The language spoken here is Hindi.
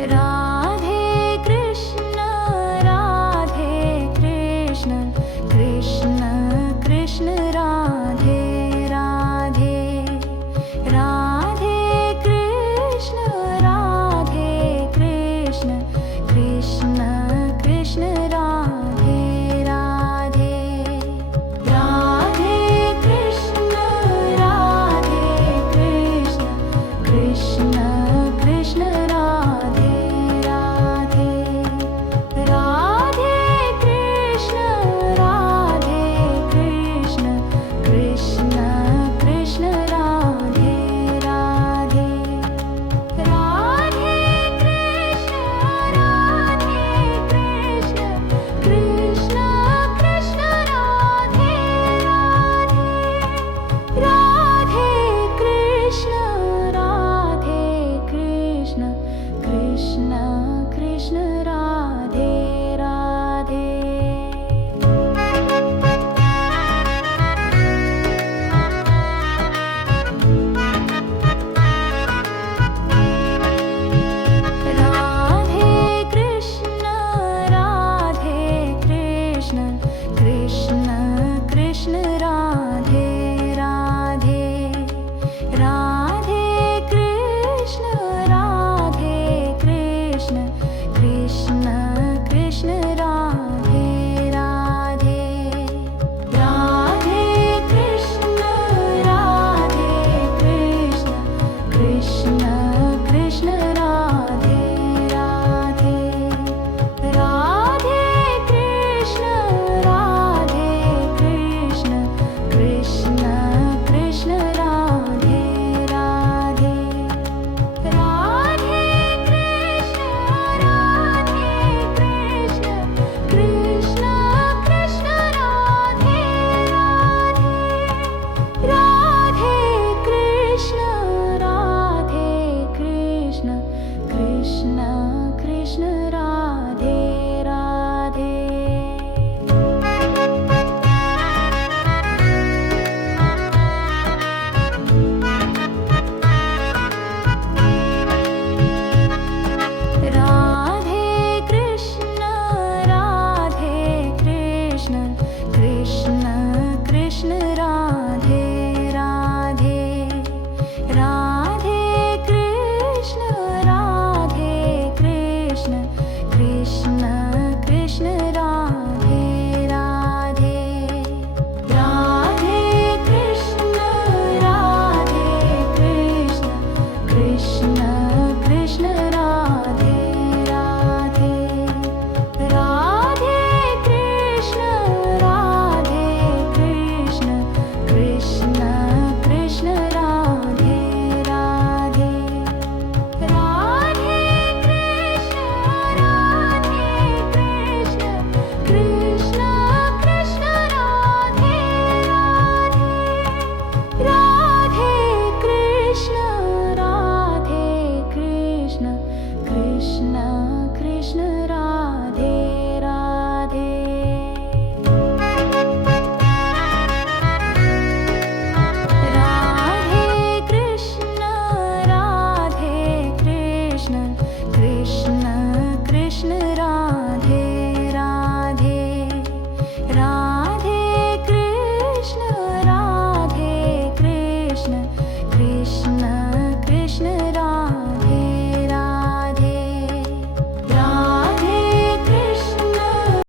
राधे कृष्ण कृष्ण कृष्ण राधे राधे राधे कृष्ण कृष्ण कृष्ण कृष्ण राधे राधे राधे कृष्ण कृष्ण कृष्ण राधे राधे राधे कृष्ण कृष्ण कृष्ण राधे राधे राधे कृष्ण कृष्ण कृष्ण राधे राधे कृष्ण कृष्ण कृष्ण राधे राधे राधे कृष्ण कृष्ण कृष्ण राधे राधे राधे कृष्ण कृष्ण कृष्ण राधे राधे राधे कृष्ण कृष्ण कृष्ण राधे राधे राधे कृष्ण कृष्ण कृष्ण राधे राधे राधे कृष्ण कृष्ण कृष्ण राधे राधे कृष्ण कृष्ण कृष्ण राधे राधे राधे कृष्ण कृष्ण कृष्ण राधे राधे राधे कृष्ण कृष्ण कृष्ण राधे राधे राधे कृष्ण कृष्ण कृष्ण राधे राधे राधे कृष्ण कृष्ण कृष्ण राधे राधे राधे कृष्ण कृष्ण कृष्ण राधे राधे कृष्ण कृष्ण कृष्ण कृष्ण राधे